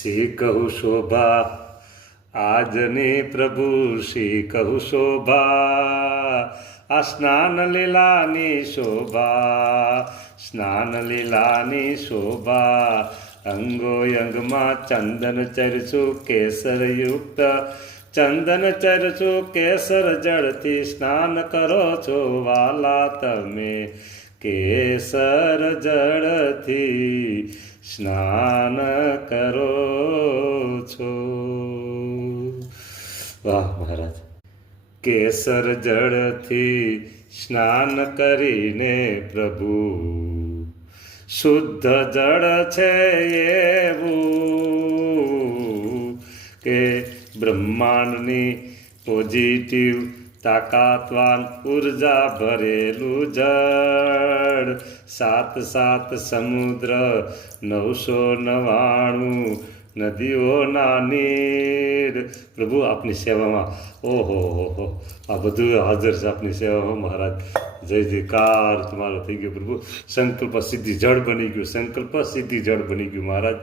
શ્રી કહું શોભા આજની પ્રભુ શ્રી કહું શોભા આ સ્નાન લીલાની શોભા સ્નાન લીલાની શોભા અંગો અંગમાં ચંદન ચરસું કેસરયુક્ત ચંદન ચરસું કેસર જળથી સ્નાન કરો છો વાલા તમે કેસર જળથી સ્નાન કરો છો। વાહ મહારાજ, કેસર જળથી સ્નાન કરીને પ્રભુ શુદ્ધ જળ છે એવું કે બ્રહ્માંડની પોઝિટિવ તાકાતવાન ઉર્જા ભરેલું જળ સાત સાત સમુદ્ર 999 નદીઓના નીર પ્રભુ આપની સેવામાં ઓહો હો આ બધું હાજર છે આપની સેવામાં મહારાજ। જય જયકાર તમારો થઈ ગયો પ્રભુ। સંકલ્પ સિદ્ધિ જળ બની ગયું, સંકલ્પ સિદ્ધિ જળ બની ગયું મહારાજ।